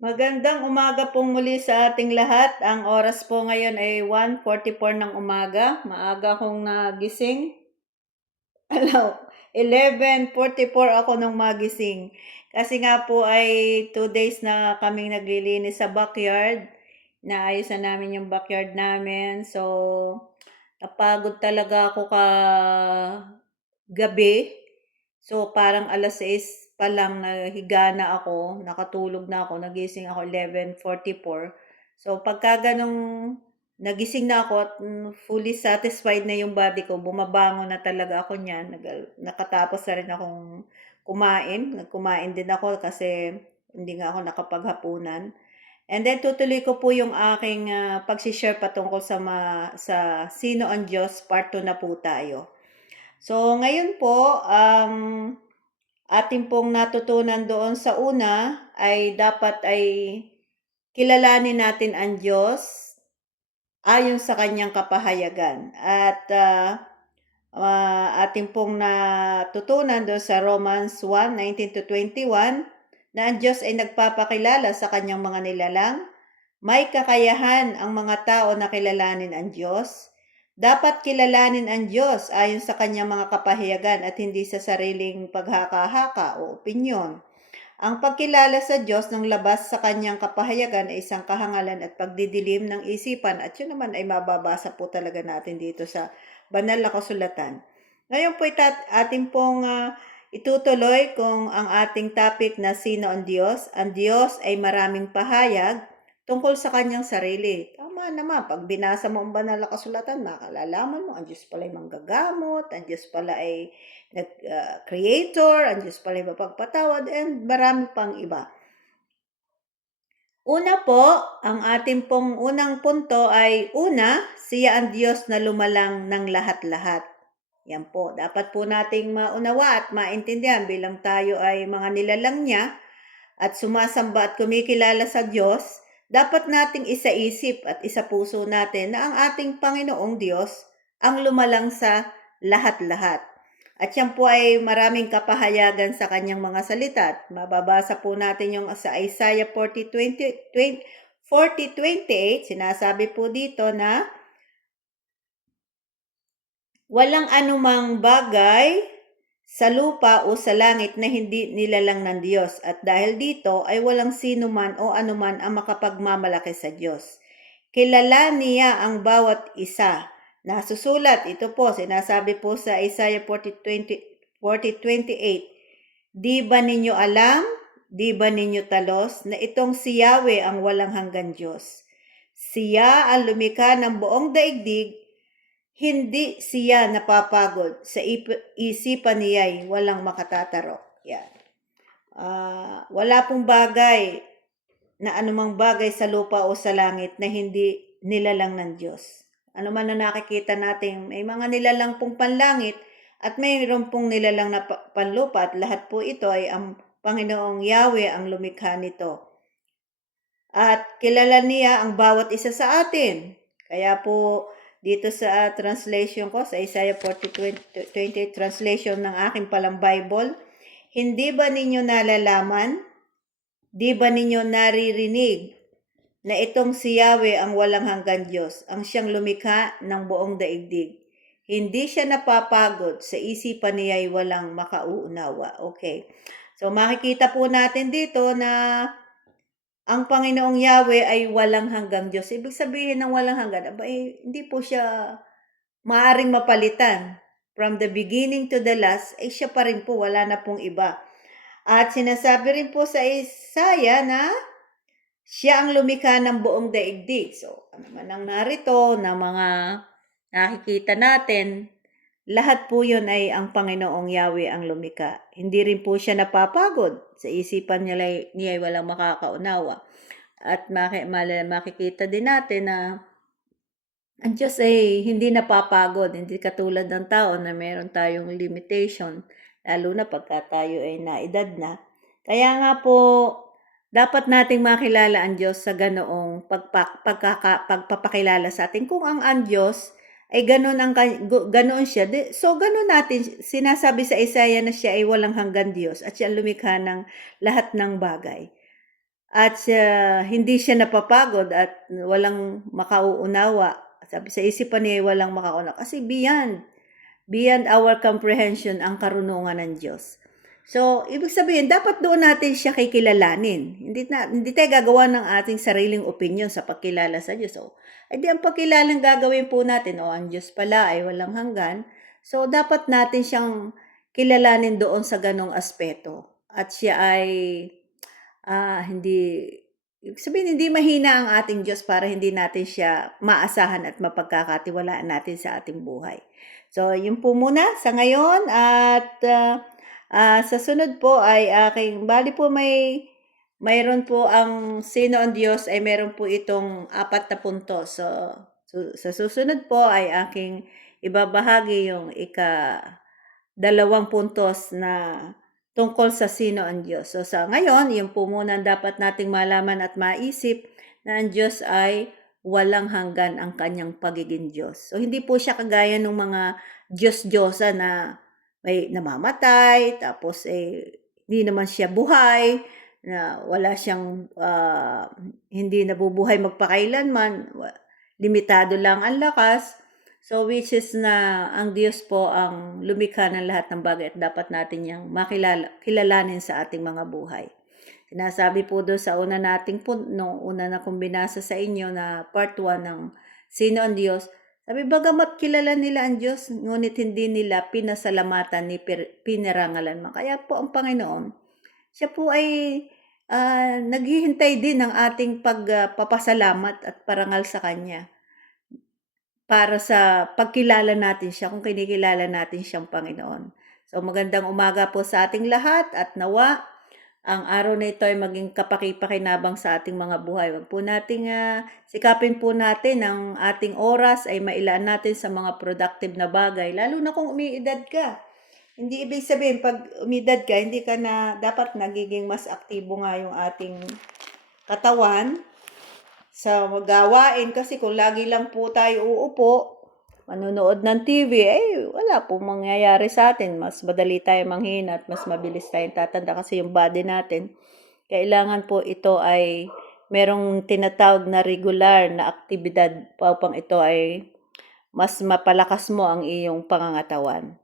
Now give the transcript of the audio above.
Magandang umaga pong muli sa ating lahat. Ang oras po ngayon ay 1:44 ng umaga. Maaga akong nagising. 11:44 ako nung magising. Kasi nga po ay 2 days na kaming naglilinis sa backyard. Naayos na namin yung backyard namin. So, napagod talaga ako gabi. So, parang 6:00 pa lang nahiga na ako, nakatulog na ako, nagising ako 11:44. So, pagka gano'ng nagising na ako at fully satisfied na yung body ko, bumabangon na talaga ako niyan. Nakatapos na rin akong kumain. Nagkumain din ako kasi hindi nga ako nakapaghapunan. And then tutuloy ko po yung aking pagsi-share patungkol sa Sino ang Diyos, part 2 na po tayo. So, ngayon po, ating pong natutunan doon sa una ay dapat ay kilalanin natin ang Diyos ayon sa kanyang kapahayagan. At ating pong natutunan doon sa Romans 1:19-21 na ang Diyos ay nagpapakilala sa kanyang mga nilalang. May kakayahan ang mga tao na kilalanin ang Diyos. Dapat kilalanin ang Diyos ayon sa kanyang mga kapahayagan at hindi sa sariling paghaka-haka o opinyon. Ang pagkilala sa Diyos ng labas sa kanyang kapahayagan ay isang kahangalan at pagdidilim ng isipan, at yun naman ay mababasa po talaga natin dito sa banal na kasulatan. Ngayon po ating pong itutuloy kung ang ating topic na sino ang Diyos. Ang Diyos ay maraming pahayag tungkol sa kanyang sarili. Tama naman, pag binasa mo ang banal na kasulatan, nakalalaman mo, ang Diyos pala ay manggagamot, ang Diyos pala ay creator, ang Diyos pala ay mapagpatawad, and marami pang iba. Una po, ang ating pong unang punto ay siya ang Diyos na lumalang ng lahat-lahat. Yan po, dapat po nating maunawa at maintindihan bilang tayo ay mga nilalang niya at sumasamba at kumikilala sa Diyos. Dapat nating isaisip at isapuso natin na ang ating Panginoong Diyos ang lumalang sa lahat-lahat. At yan po ay maraming kapahayagan sa kanyang mga salita. Mababasa po natin yung sa Isaiah 40:28, sinasabi po dito na walang anumang bagay sa lupa o sa langit na hindi nilalang ng Diyos, at dahil dito ay walang sino man o anuman ang makapagmamalaki sa Diyos. Kilala niya ang bawat isa. Nasusulat, ito po, sinasabi po sa Isaiah 40:28, di ba ninyo alam, di ba ninyo talos, na itong si Yahweh ang walang hanggan Diyos. Siya ang lumikha ng buong daigdig. Hindi siya napapagod, sa isipan niya'y walang makatatarok. Yan. Wala pong bagay na anumang bagay sa lupa o sa langit na hindi nilalang ng Diyos. Ano man na nakikita natin, may mga nilalang pong panlangit at mayroon pong nilalang na panlupa, at lahat po ito ay ang Panginoong Yahweh ang lumikha nito. At kilala niya ang bawat isa sa atin. Kaya po, dito sa translation ko, sa Isaiah 40:28 translation ng aking palang Bible, hindi ba ninyo nalalaman? Di ba ninyo naririnig na itong si Yahweh ang walang hanggan Diyos, ang siyang lumikha ng buong daigdig? Hindi siya napapagod, sa isipan niya ay walang makauunawa. Okay. So makikita po natin dito na ang Panginoong Yahweh ay walang hanggang Diyos. Ibig sabihin ng walang hanggan, hindi po siya maaaring mapalitan. From the beginning to the last, ay siya pa rin po, wala na pong iba. At sinasabi rin po sa Isaiah na siya ang lumikha ng buong daigdig. So, ano man ang narito na mga nakikita natin, lahat po yun ay ang Panginoong Yahweh ang lumikha. Hindi rin po siya napapagod. Sa isipan niya ay walang makakaunawa. At makikita din natin na ang Diyos ay hindi napapagod. Hindi katulad ng tao na meron tayong limitation. Lalo na pagka tayo ay naedad na. Kaya nga po, dapat nating makilala ang Diyos sa ganoong pagpapakilala sa atin. Kung ang Diyos ay ganoon siya, so ganoon natin, sinasabi sa Isaiah na siya ay walang hanggan Diyos at siya lumikha ng lahat ng bagay. at hindi siya napapagod at walang makauunawa. Sabi sa isipan niya walang makauunawa kasi beyond our comprehension ang karunungan ng Diyos. So, ibig sabihin, dapat doon natin siya kikilalanin. Hindi tayo gagawa ng ating sariling opinion sa pagkilala sa Diyos. So, di ang pagkilalang gagawin po natin, ang Diyos pala ay walang hanggan. So, dapat natin siyang kilalanin doon sa ganong aspeto. At siya ay ibig sabihin, hindi mahina ang ating Diyos para hindi natin siya maasahan at mapagkakatiwalaan natin sa ating buhay. So, yun po muna sa ngayon at sa sunod po ay bali po mayroon po ang Sino ang Diyos ay mayroon po itong 4 na punto. So, sa susunod po ay aking ibabahagi yung 2 puntos na tungkol sa sino ang Diyos. So sa ngayon, yun po muna ang dapat nating malaman at maisip na ang Diyos ay walang hanggan ang kanyang pagiging Diyos. So hindi po siya kagaya ng mga Diyos-Diyosa na may namamatay, tapos hindi naman siya buhay, na wala siyang hindi nabubuhay magpakailanman, limitado lang ang lakas. So which is na ang Diyos po ang lumikha ng lahat ng bagay at dapat natin yang kilalanin sa ating mga buhay. Sinasabi po doon sa una na kong binasa sa inyo na part 1 ng Sino ang Diyos, sabi, bagamat kilala nila ang Diyos, ngunit hindi nila pinasalamatan ni pinarangalan man. Kaya po ang Panginoon, siya po ay naghihintay din ng ating pagpapasalamat at parangal sa Kanya para sa pagkilala natin siya, kung kinikilala natin siyang Panginoon. So magandang umaga po sa ating lahat at nawa ang araw na ito ay maging kapaki-pakinabang sa ating mga buhay. Wag po nating sikapin po natin ang ating oras ay mailaan natin sa mga productive na bagay, lalo na kung umiidad ka. Hindi ibig sabihin pag umidad ka, hindi ka na dapat nagiging mas aktibo nga yung ating katawan sa gawain kasi kung lagi lang po tayo uupo, manonood ng TV, wala po mangyayari sa atin. Mas madali tayo manghina at mas mabilis tayong tatanda kasi yung body natin, kailangan po ito ay merong tinatawag na regular na aktibidad upang ito ay mas mapalakas mo ang iyong pangangatawan.